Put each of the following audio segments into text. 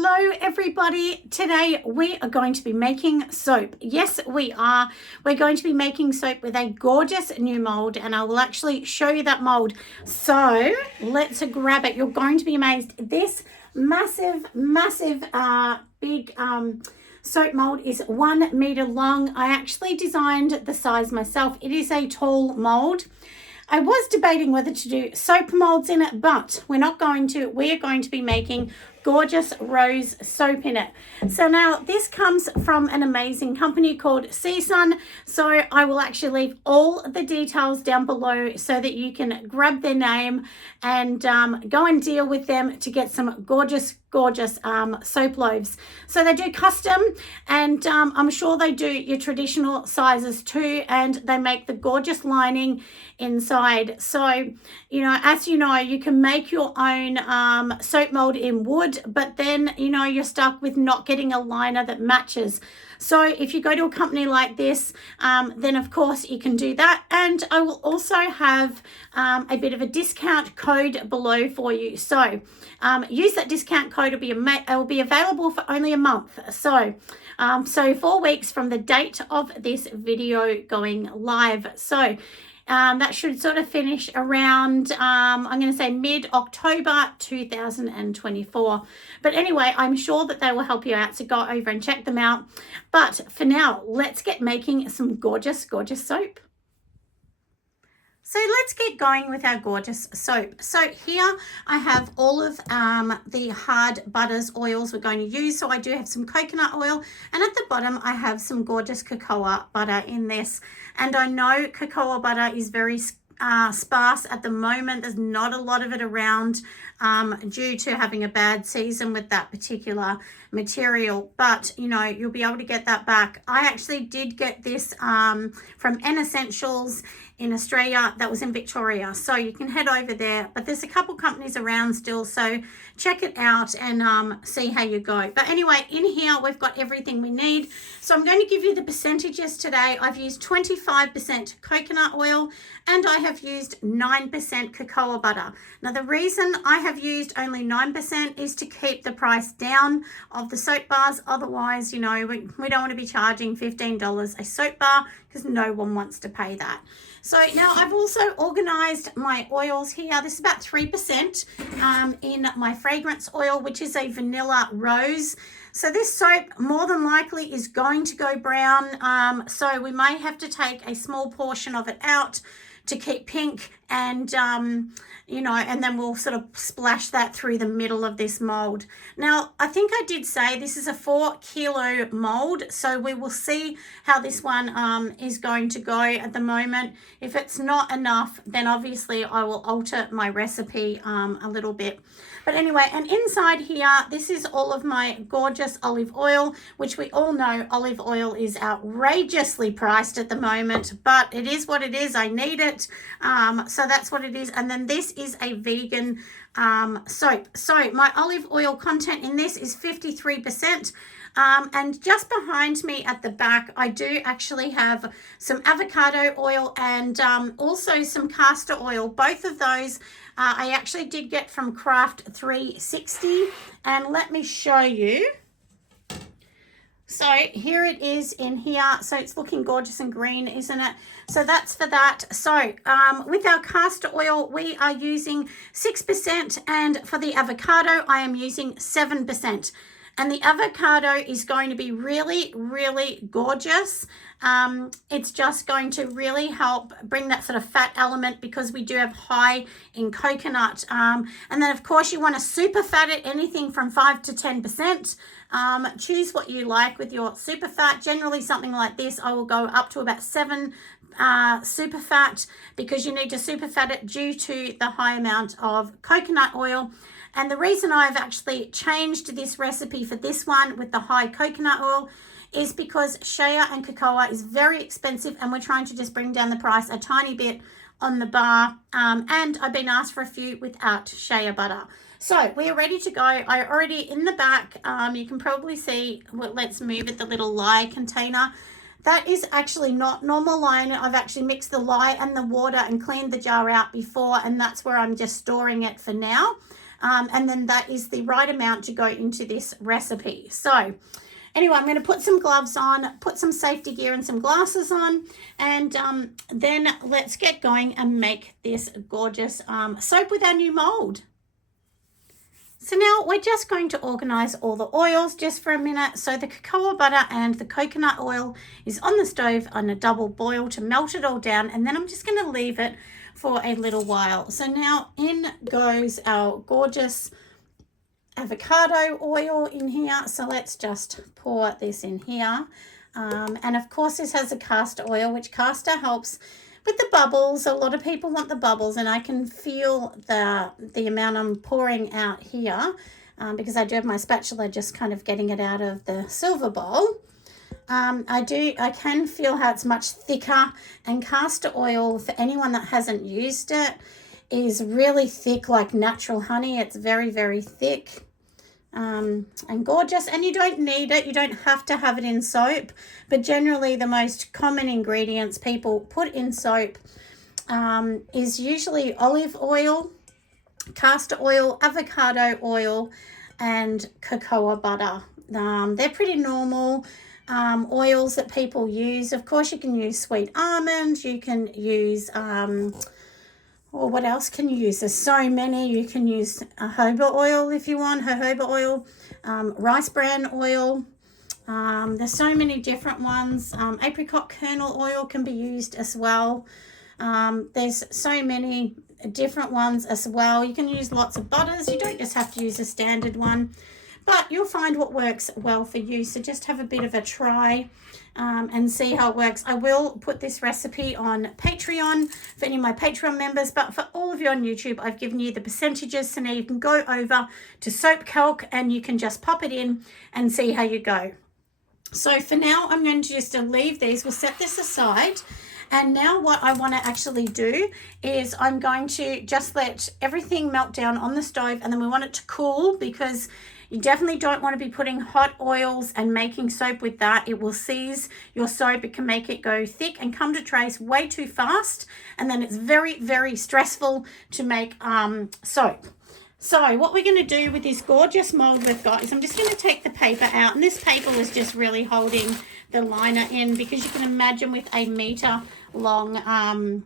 Hello everybody. Today we are going to be making soap. Yes, we are. We're going to be making soap with a gorgeous new mold, and I will actually show you that mold. So let's grab it. You're going to be amazed. This massive big soap mold is 1 meter long. I actually designed the size myself. It is a tall mold. I was debating whether to do soap molds in it, but we're not going to. We're going to be making gorgeous rose soap in it. So now this comes from an amazing company called Seasun. So I will actually leave all the details down below so that you can grab their name and go and deal with them to get some gorgeous soap loaves. So they do custom, and I'm sure they do your traditional sizes too, and they make the gorgeous lining inside. So as you know, you can make your own soap mold in wood, but then you're stuck with not getting a liner that matches. So if you go to a company like this, then of course you can do that. And I will also have a bit of a discount code below for you. So use that discount code. It will be available for only a month. So 4 weeks from the date of this video going live. So that should sort of finish around, I'm going to say mid-October 2024. But anyway, I'm sure that they will help you out, so go over and check them out. But for now, let's get making some gorgeous soap. So let's get going with our gorgeous soap. So here I have all of the hard butters, oils we're going to use. So I do have some coconut oil, and at the bottom I have some gorgeous cocoa butter in this. And I know cocoa butter is very sparse at the moment. There's not a lot of it around due to having a bad season with that particular material, but you'll be able to get that back. I actually did get this from N Essentials in Australia. That was in Victoria, so you can head over there, but there's a couple companies around still, so check it out and see how you go. But anyway, in here we've got everything we need. So I'm going to give you the percentages today. I've used 25% coconut oil, and I have used 9% cocoa butter. Now the reason I have used only 9% is to keep the price down of the soap bars. Otherwise, we don't want to be charging $15 a soap bar, because no one wants to pay that. So now I've also organized my oils here. This is about 3% in my fragrance oil, which is a vanilla rose. So this soap more than likely is going to go brown. So we may have to take a small portion of it out to keep pink, and and then we'll sort of splash that through the middle of this mold. Now I think I did say this is a 4 kilo mold, so we will see how this one is going to go at the moment. If it's not enough, then obviously I will alter my recipe a little bit. But anyway, and inside here, this is all of my gorgeous olive oil, which we all know olive oil is outrageously priced at the moment, but it is what it is. I need it. So that's what it is. And then this is a vegan soap. So my olive oil content in this is 53%. And just behind me at the back, I do actually have some avocado oil and also some castor oil. Both of those I actually did get from Craft 360. And let me show you. So here it is in here. So it's looking gorgeous and green, isn't it? So that's for that. So with our castor oil, we are using 6%. And for the avocado, I am using 7%. And the avocado is going to be really gorgeous. It's just going to really help bring that sort of fat element, because we do have high in coconut. And then of course you want to super fat it, anything from 5 to 10%. Choose what you like with your super fat. Generally something like this, I will go up to about 7 super fat, because you need to super fat it due to the high amount of coconut oil. And the reason I've actually changed this recipe for this one with the high coconut oil is because shea and cocoa is very expensive, and we're trying to just bring down the price a tiny bit on the bar. And I've been asked for a few without shea butter. So we are ready to go. I already in the back, you can probably see, well, let's move it, the little lye container. That is actually not normal lye. I've actually mixed the lye and the water and cleaned the jar out before, and that's where I'm just storing it for now. and then that is the right amount to go into this recipe. So anyway, I'm going to put some gloves on, put some safety gear and some glasses on, and then let's get going and make this gorgeous soap with our new mold. So now we're just going to organize all the oils just for a minute. So the cocoa butter and the coconut oil is on the stove on a double boil to melt it all down, and then I'm just going to leave it for a little while. So now in goes our gorgeous avocado oil in here. So let's just pour this in here. And of course this has a castor oil, which castor helps with the bubbles. A lot of people want the bubbles, and I can feel the amount I'm pouring out here because I do have my spatula just kind of getting it out of the silver bowl. I can feel how it's much thicker, and castor oil, for anyone that hasn't used it, is really thick like natural honey. It's very, very thick. And gorgeous, and you don't need it, you don't have to have it in soap, but generally the most common ingredients people put in soap is usually olive oil, castor oil, avocado oil, and cocoa butter. They're pretty normal oils that people use. Of course you can use sweet almond, you can use or what else can you use? There's so many. You can use jojoba oil if you want, jojoba oil, rice bran oil. There's so many different ones. Apricot kernel oil can be used as well. There's so many different ones as well. You can use lots of butters. You don't just have to use a standard one, but you'll find what works well for you. So just have a bit of a try and see how it works. I will put this recipe on Patreon for any of my Patreon members, but for all of you on YouTube, I've given you the percentages. So now you can go over to Soap Calc and you can just pop it in and see how you go. So for now, I'm going to just leave these. We'll set this aside. And now what I want to actually do is I'm going to just let everything melt down on the stove, and then we want it to cool, because you definitely don't want to be putting hot oils and making soap with that. It will seize your soap. It can make it go thick and come to trace way too fast. And then it's very, very stressful to make soap. So what we're going to do with this gorgeous mold we've got is I'm just going to take the paper out. And this paper was just really holding the liner in, because you can imagine with a metre long,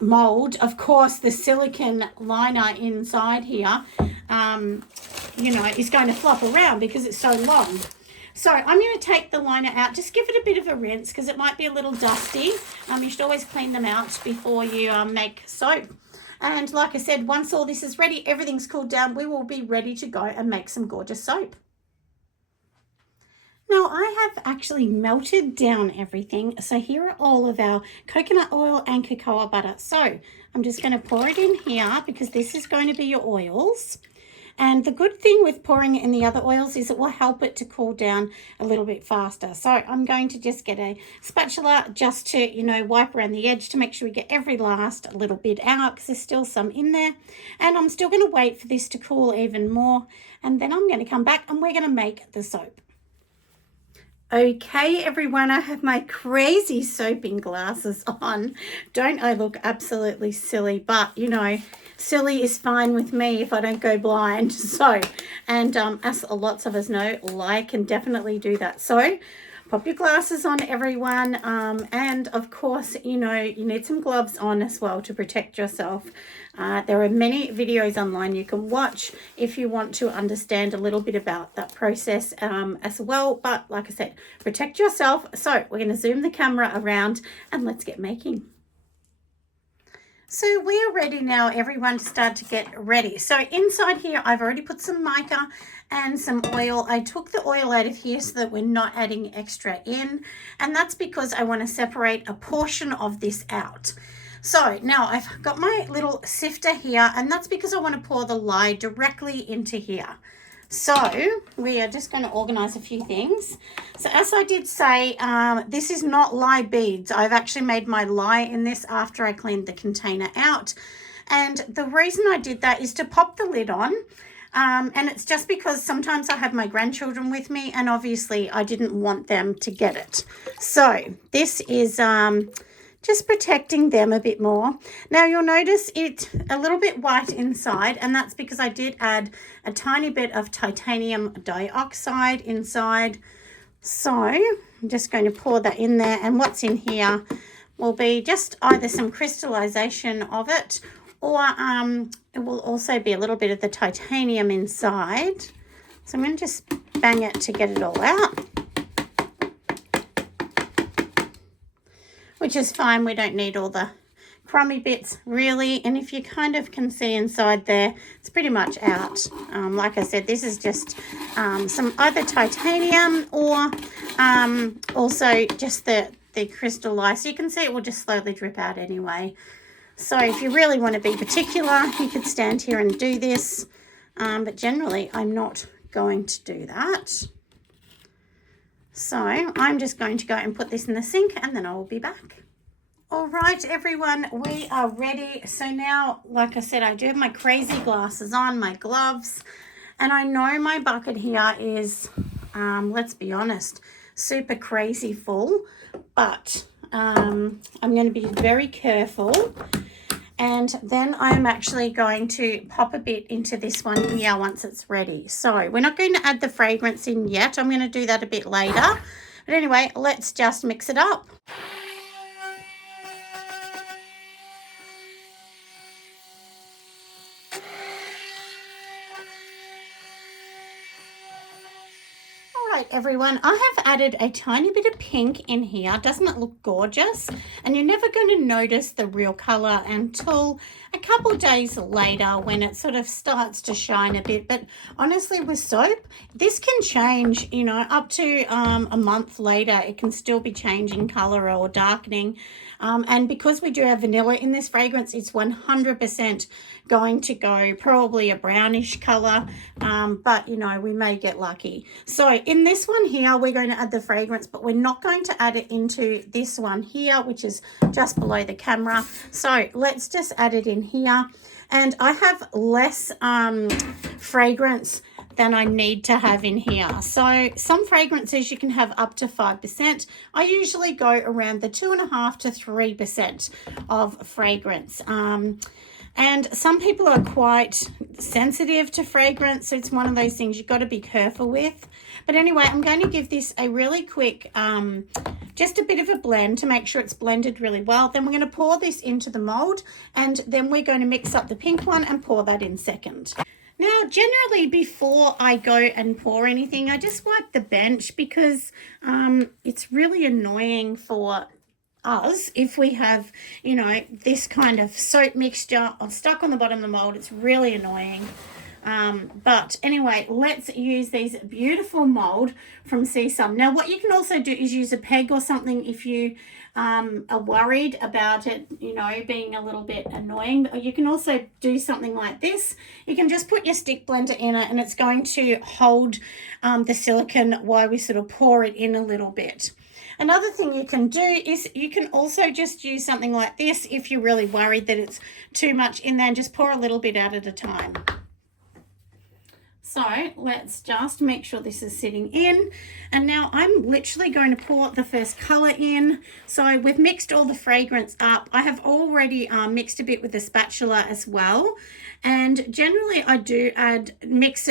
mold, of course the silicone liner inside here is going to flop around because it's so long. So I'm going to take the liner out, just give it a bit of a rinse because it might be a little dusty. You should always clean them out before you make soap. And like I said, once all this is ready, everything's cooled down, we will be ready to go and make some gorgeous soap. Now I have actually melted down everything. So here are all of our coconut oil and cocoa butter. So I'm just going to pour it in here because this is going to be your oils. And the good thing with pouring it in the other oils is it will help it to cool down a little bit faster. So I'm going to just get a spatula just to, wipe around the edge to make sure we get every last little bit out, because there's still some in there. And I'm still going to wait for this to cool even more. And then I'm going to come back and we're going to make the soap. Okay, everyone, I have my crazy soaping glasses on. Don't I look absolutely silly? But, silly is fine with me if I don't go blind. So, and as lots of us know, light can definitely do that. So, pop your glasses on, everyone. And, of course, you need some gloves on as well to protect yourself. There are many videos online you can watch if you want to understand a little bit about that process as well. But like I said, protect yourself. So we're going to zoom the camera around and let's get making. So we are ready now, everyone, to start to get ready. So inside here, I've already put some mica and some oil. I took the oil out of here so that we're not adding extra in. And that's because I want to separate a portion of this out. So now I've got my little sifter here, and that's because I want to pour the lye directly into here. So we are just going to organize a few things. So as I did say, this is not lye beads. I've actually made my lye in this after I cleaned the container out. And the reason I did that is to pop the lid on. And it's just because sometimes I have my grandchildren with me, and obviously I didn't want them to get it. So this is just protecting them a bit more. Now you'll notice it's a little bit white inside, and that's because I did add a tiny bit of titanium dioxide inside. So I'm just going to pour that in there, and what's in here will be just either some crystallization of it, or it will also be a little bit of the titanium inside. So I'm going to just bang it to get it all out, which is fine. We don't need all the crummy bits really, and if you kind of can see inside there, it's pretty much out. Like I said, this is just some either titanium or also just the crystallized. So you can see it will just slowly drip out anyway. So if you really want to be particular, you could stand here and do this, but generally I'm not going to do that. So I'm just going to go and put this in the sink, and then I will be back. All right, everyone, we are ready. So now, like I said, I do have my crazy glasses on, my gloves, and I know my bucket here is, let's be honest, super crazy full, but I'm going to be very careful. And then I'm actually going to pop a bit into this one here once it's ready. So we're not going to add the fragrance in yet. I'm going to do that a bit later. But anyway, let's just mix it up. Everyone, I have added a tiny bit of pink in here. Doesn't it look gorgeous? And you're never going to notice the real color until a couple days later when it sort of starts to shine a bit. But honestly, with soap, this can change, you know, up to a month later. It can still be changing color or darkening. And because we do have vanilla in this fragrance, it's 100% going to go probably a brownish color, but you know, we may get lucky. So in this one here, we're going to add the fragrance, but we're not going to add it into this one here, which is just below the camera. So let's just add it in here. And I have less fragrance than I need to have in here. So some fragrances you can have up to 5%. I usually go around the 2.5 to 3% of fragrance. And some people are quite sensitive to fragrance, so it's one of those things you've got to be careful with. But anyway, I'm going to give this a really quick, just a bit of a blend to make sure it's blended really well. Then we're going to pour this into the mold, and then we're going to mix up the pink one and pour that in second. Now, generally before I go and pour anything, I just wipe the bench because it's really annoying for us if we have, you know, this kind of soap mixture stuck on the bottom of the mold. It's really annoying. But anyway, let's use these beautiful mold from Seasum. Now, what you can also do is use a peg or something if you are worried about it, you know, being a little bit annoying. You can also do something like this. You can just put your stick blender in it, and it's going to hold the silicone while we sort of pour it in a little bit. Another thing you can do is you can also just use something like this if you're really worried that it's too much in there, and just pour a little bit out at a time. So let's just make sure this is sitting in. And now I'm literally going to pour the first color in. So we've mixed all the fragrance up. I have already mixed a bit with the spatula as well. And generally I do mix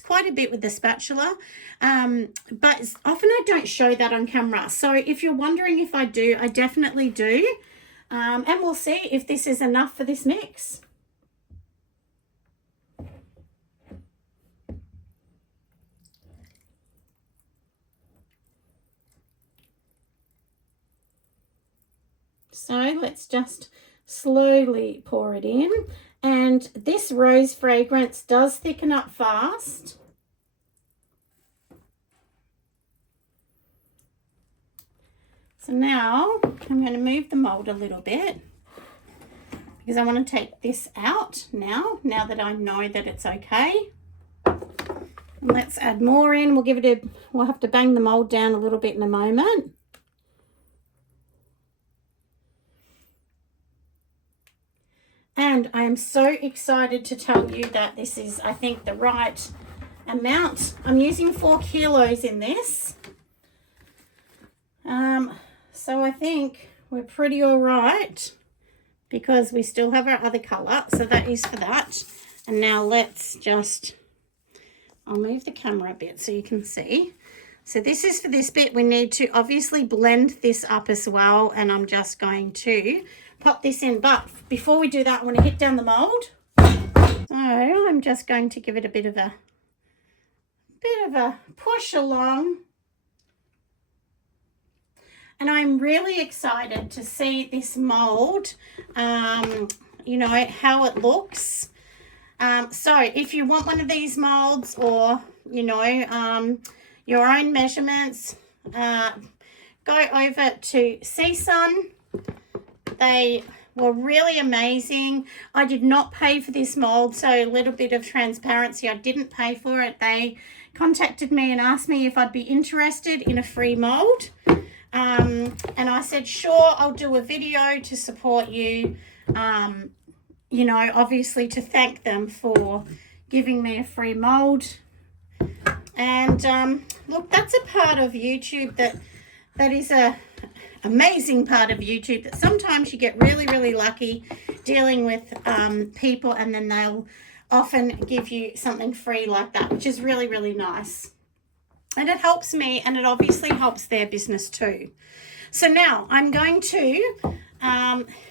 quite a bit with the spatula. But often I don't show that on camera. So if you're wondering if I do, I definitely do. And we'll see if this is enough for this mix. So let's just slowly pour it in. And this rose fragrance does thicken up fast. So now I'm going to move the mold a little bit because I want to take this out now that I know that it's okay. And let's add more in. We'll have to bang the mold down a little bit in a moment. And I am so excited to tell you that this is, I think, the right amount. I'm using 4 kilos in this. So I think we're pretty all right because we still have our other colour. So that is for that. And now let's just, I'll move the camera a bit so you can see. So this is for this bit. We need to obviously blend this up as well. And I'm just going to pop this in. But before we do that, I want to hit down the mould. So I'm just going to give it a bit of a push along. And I'm really excited to see this mould, you know, how it looks. So if you want one of these moulds or, you know, your own measurements, go over to CSUN. They were really amazing. I did not pay for this mould, so a little bit of transparency. I didn't pay for it. They contacted me and asked me if I'd be interested in a free mould. And I said, sure, I'll do a video to support you. You know, obviously to thank them for giving me a free mould. And look, that's a part of YouTube that is a amazing part of YouTube, that sometimes you get really, really lucky dealing with people, and then they'll often give you something free like that, which is really, really nice. And it helps me, and it obviously helps their business too. So now I'm going to,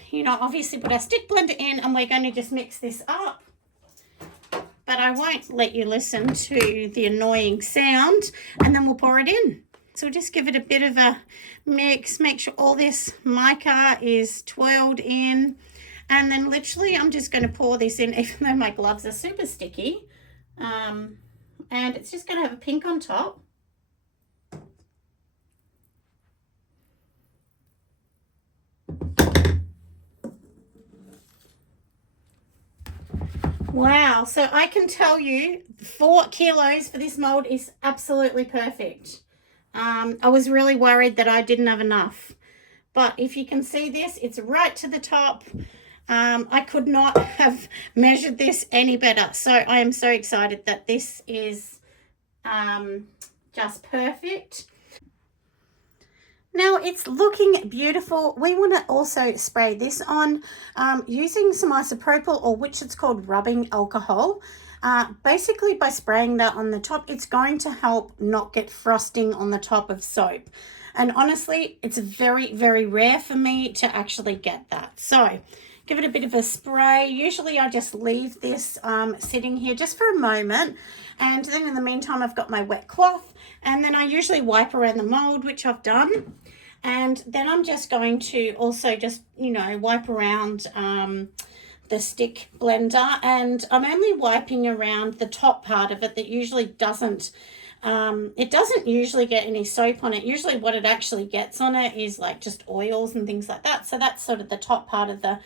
you know, obviously put our stick blender in, and we're going to just mix this up. But I won't let you listen to the annoying sound, and then we'll pour it in. So we'll just give it a bit of a mix, make sure all this mica is twirled in. And then literally I'm just going to pour this in, even though my gloves are super sticky. And it's just going to have a pink on top. Wow, so I can tell you 4 kilos for this mold is absolutely perfect. I was really worried that I didn't have enough, but if you can see this, it's right to the top. I could not have measured this any better. So I am so excited that this is just perfect. Now it's looking beautiful. We want to also spray this on using some isopropyl, or which it's called rubbing alcohol. Basically by spraying that on the top, it's going to help not get frosting on the top of soap. And honestly, it's very, very rare for me to actually get that. So give it a bit of a spray. Usually I just leave this sitting here just for a moment. And then in the meantime, I've got my wet cloth, and then I usually wipe around the mold, which I've done. And then I'm just going to also just, you know, wipe around the stick blender, and I'm only wiping around the top part of it that usually doesn't, it doesn't usually get any soap on it. Usually what it actually gets on it is like just oils and things like that. So that's sort of the top part of the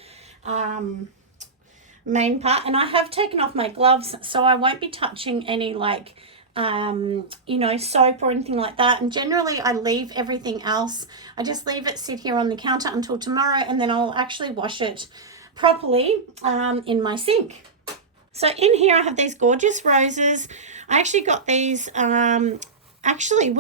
main part. And I have taken off my gloves, so I won't be touching any like you know, soap or anything like that. And generally I leave everything else, I just leave it sit here on the counter until tomorrow, and then I'll actually wash it properly in my sink. So in here I have these gorgeous roses. I actually got these actually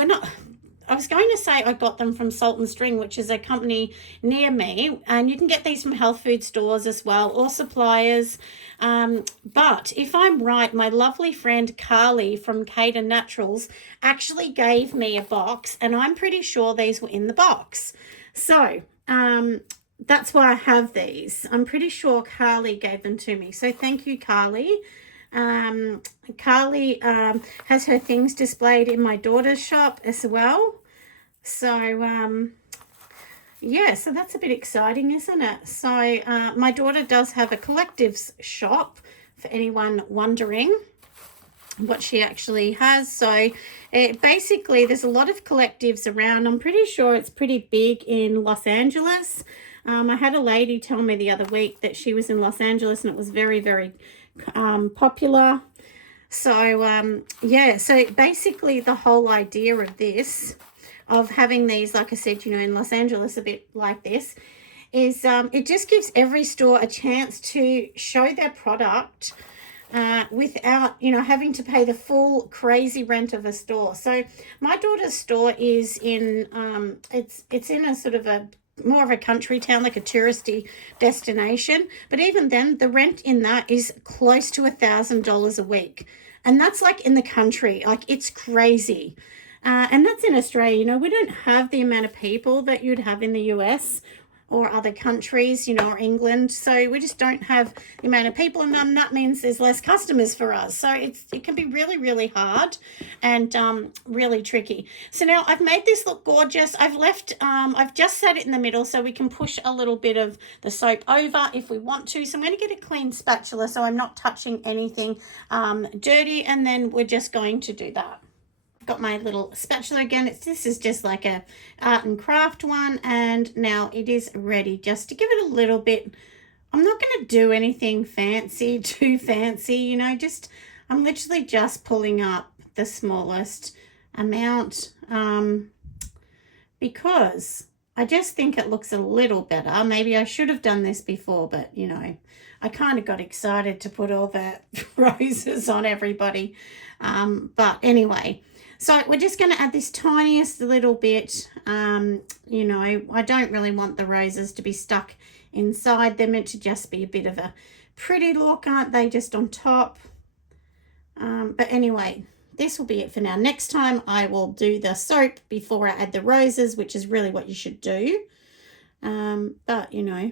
I was going to say I got them from Salt and String, which is a company near me, and you can get these from health food stores as well, or suppliers. But if I'm right, my lovely friend Carly from Caden Naturals actually gave me a box, and I'm pretty sure these were in the box. So that's why I have these. I'm pretty sure Carly gave them to me. So thank you, Carly. Carly has her things displayed in my daughter's shop as well. So yeah, so that's a bit exciting, isn't it? So my daughter does have a collectives shop, for anyone wondering what she actually has. So basically there's a lot of collectives around. I'm pretty sure it's pretty big in Los Angeles. I had a lady tell me the other week that she was in Los Angeles and it was very, very popular. So yeah, so basically the whole idea of this, of having these, like I said, you know, in Los Angeles, a bit like this, is it just gives every store a chance to show their product without, you know, having to pay the full crazy rent of a store. So my daughter's store is in it's in a sort of a more of a country town, like a touristy destination. But even then, the rent in that is close to $1,000 a week. And that's like in the country. Like, it's crazy. And that's in Australia. You know, we don't have the amount of people that you'd have in the US or other countries, you know, or England. So we just don't have the amount of people, and then that means there's less customers for us. So it can be really, really hard and really tricky. So now I've made this look gorgeous. I've just set it in the middle so we can push a little bit of the soap over if we want to. So I'm going to get a clean spatula so I'm not touching anything dirty, and then we're just going to do that. Got my little spatula again. This is just like a art and craft one, and now it is ready just to give it a little bit. I'm not going to do anything fancy, too fancy, you know, I'm literally just pulling up the smallest amount because I just think it looks a little better. Maybe I should have done this before, but you know, I kind of got excited to put all the roses on everybody. But anyway, so we're just going to add this tiniest little bit. You know, I don't really want the roses to be stuck inside. They're meant to just be a bit of a pretty look, aren't they, just on top? But anyway, this will be it for now. Next time I will do the soap before I add the roses, which is really what you should do. But you know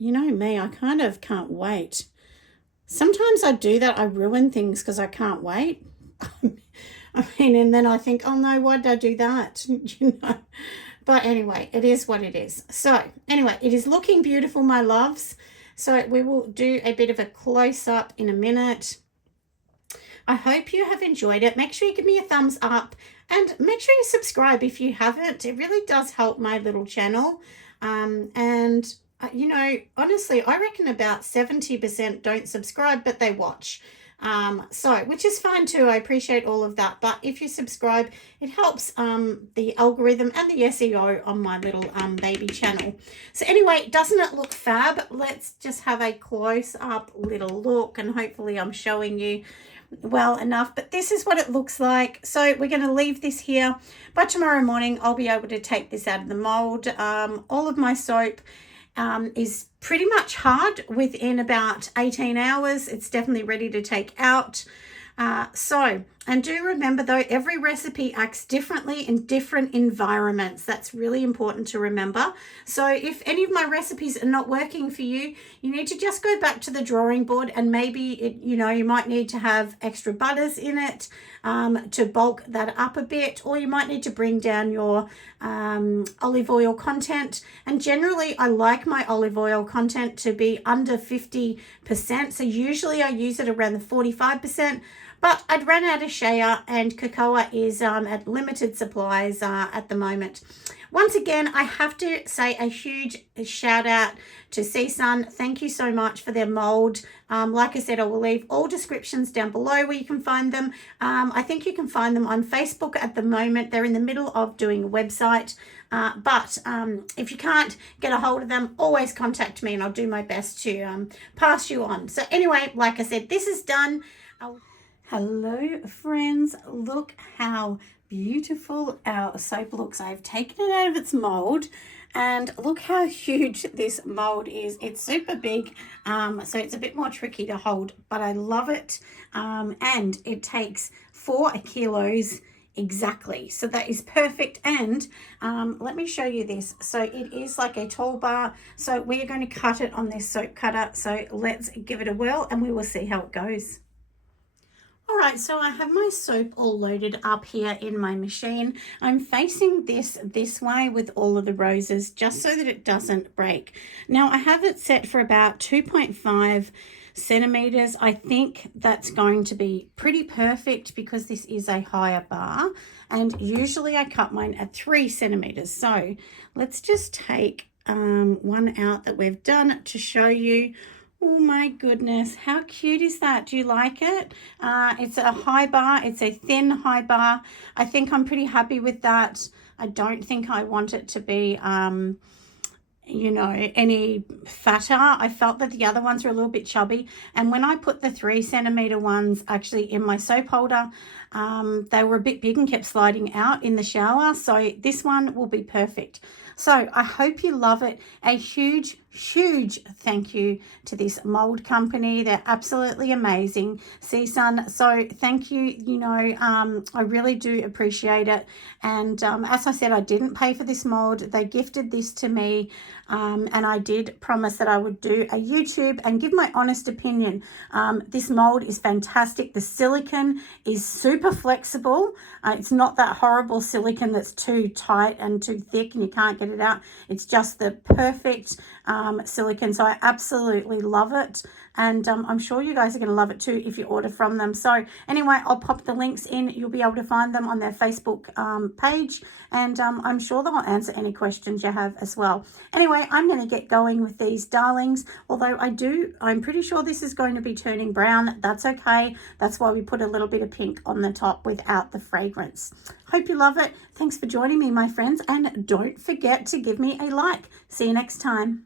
me, I kind of can't wait. Sometimes I do that. I ruin things because I can't wait. I mean, and then I think, oh no, why did I do that? You know. But anyway, it is what it is. So anyway, it is looking beautiful, my loves. So we will do a bit of a close-up in a minute. I hope you have enjoyed it. Make sure you give me a thumbs up and make sure you subscribe if you haven't. It really does help my little channel. You know, honestly, I reckon about 70% don't subscribe, but they watch. Which is fine too. I appreciate all of that. But if you subscribe, it helps the algorithm and the SEO on my little baby channel. So anyway, doesn't it look fab? Let's just have a close-up little look, and hopefully I'm showing you well enough, but this is what it looks like. So we're going to leave this here. By tomorrow morning, I'll be able to take this out of the mold. All of my soap is pretty much hard within about 18 hours. It's definitely ready to take out. And do remember though, every recipe acts differently in different environments. That's really important to remember. So if any of my recipes are not working for you, you need to just go back to the drawing board, and maybe you might need to have extra butters in it to bulk that up a bit, or you might need to bring down your olive oil content. And generally I like my olive oil content to be under 50%. So usually I use it around the 45%. But I'd run out of shea, and cocoa is at limited supplies at the moment. Once again, I have to say a huge shout out to CSUN. Thank you so much for their mold. Like I said, I will leave all descriptions down below where you can find them. I think you can find them on Facebook at the moment. They're in the middle of doing a website. But if you can't get a hold of them, always contact me and I'll do my best to pass you on. So anyway, like I said, this is done. Hello friends, look how beautiful our soap looks. I've taken it out of its mold, and look how huge this mold is. It's super big, so it's a bit more tricky to hold, but I love it. And it takes 4 kilos exactly, so that is perfect. And let me show you this. So it is like a tall bar, so we are going to cut it on this soap cutter. So let's give it a whirl and we will see how it goes. All right, so I have my soap all loaded up here in my machine. I'm facing this way with all of the roses just so that it doesn't break. Now I have it set for about 2.5 centimeters. I think that's going to be pretty perfect because this is a higher bar, and usually I cut mine at 3 centimeters. So let's just take one out that we've done to show you. Oh my goodness, how cute is that? Do you like it? It's a high bar. It's a thin high bar. I think I'm pretty happy with that. I don't think I want it to be, any fatter. I felt that the other ones were a little bit chubby. And when I put the 3 centimeter ones actually in my soap holder, they were a bit big and kept sliding out in the shower. So this one will be perfect. So I hope you love it. A huge thank you to this mold company. They're absolutely amazing. CSUN. So thank you. You know, I really do appreciate it. And as I said, I didn't pay for this mold. They gifted this to me. And I did promise that I would do a YouTube and give my honest opinion. This mold is fantastic. The silicone is super flexible. It's not that horrible silicone that's too tight and too thick and you can't get it out. It's just the perfect silicone. So I absolutely love it. And I'm sure you guys are going to love it too if you order from them. So anyway, I'll pop the links in. You'll be able to find them on their Facebook page. And I'm sure they'll answer any questions you have as well. Anyway, I'm going to get going with these darlings. Although I'm pretty sure this is going to be turning brown. That's okay. That's why we put a little bit of pink on the top without the fragrance. Hope you love it. Thanks for joining me, my friends. And don't forget to give me a like. See you next time.